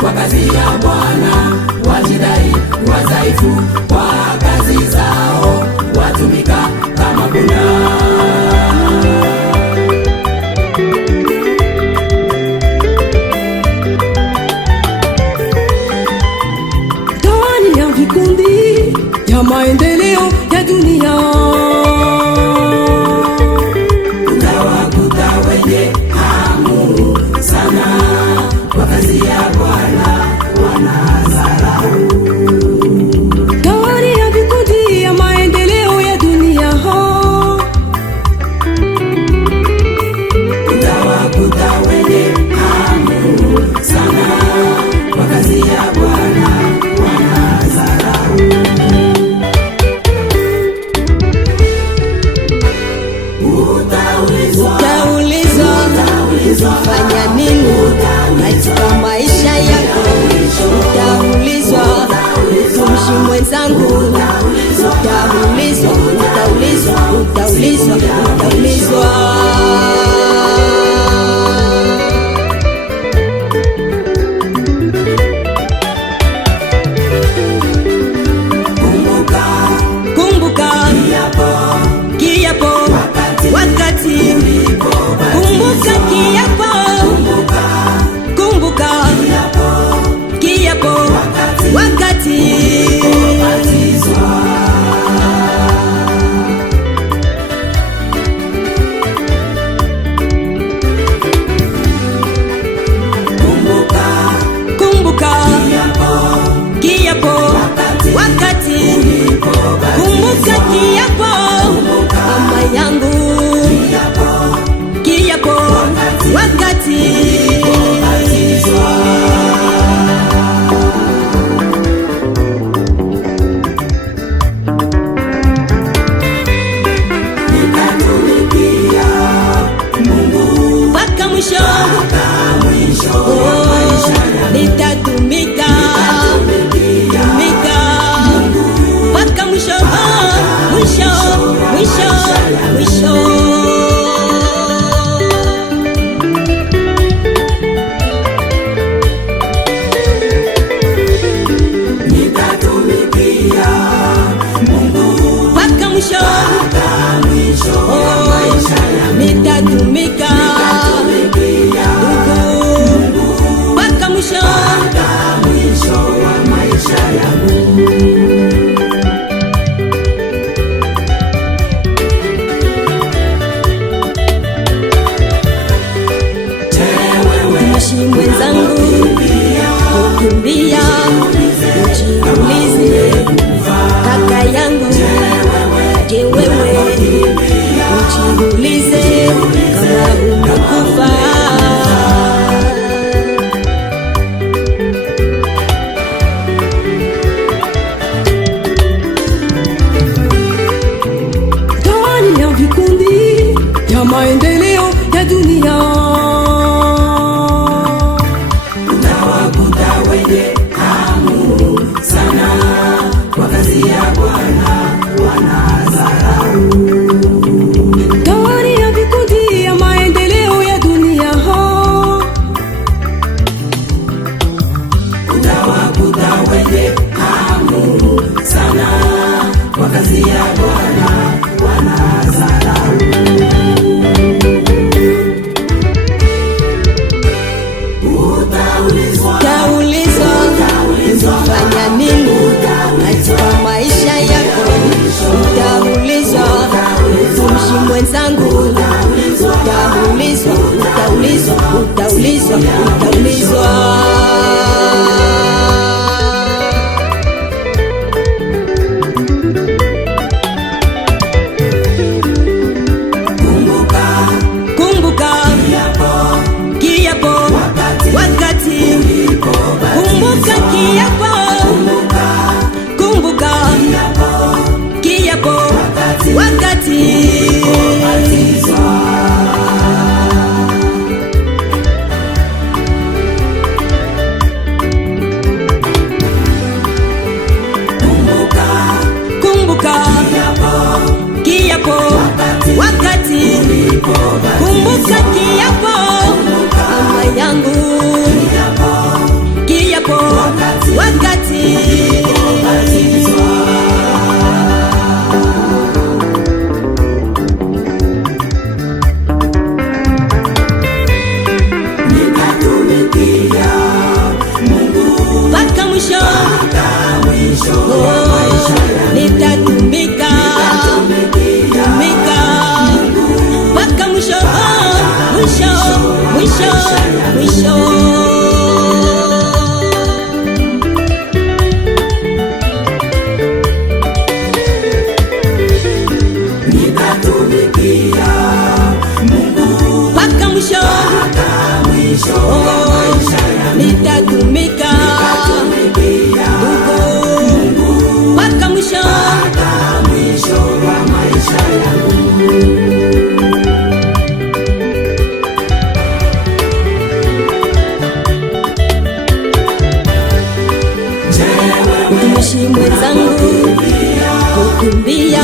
kwa kazi ya Bwana, wajidai wadhaifu kwa kazi zao, watumika kama punda. Ndani ya vikundi ya maendeleo ya dunia utawakuta wenye hamu sana kwa kazi ya Bwana, wanadharau. ndani ya vikundi ya maendeleo ya dunia utawakuta wenye hamu sana kwa kazi ya Bwana, wanadharau. Utaulizwa fanya nini katika maisha yako. Utaulizwa mtumishi mwenzangu, utaulizwa. Kumbuka kiapo wakati, kumbuka kiapo wakati kumbuka kiapo, mama yangu, kiapo wakati mpaka mwisho, nitatumika mpaka mwisho. Nitatumikia Mungu Mpaka mwisho, nitatumika mpaka mwisho wa maisha yangu. mtumishi mwenzangu, kukimbia ujiulize, kaka yangu, je, wewe ujiulize kama umekufa. Ndani ya vikundi ya maendeleo ya dunia utawakuta wenye hamu sana kwa kazi ya Bwana, wanadharau. ndani ya vikundi ya maendeleo ya dunia Utawakuta wenye hamu sana kwa kazi ya Bwana, wanadharau. Utaulizwa fanya nini katika maisha yako. Utaulizwa mtumishi mwenzangu, utaulizwa. nitatumika mpaka mwisho, mwisho, mwisho, mwisho. Nitatumika mpaka mwisho wa maisha yangu. Mtumishi mwenzangu, kukimbia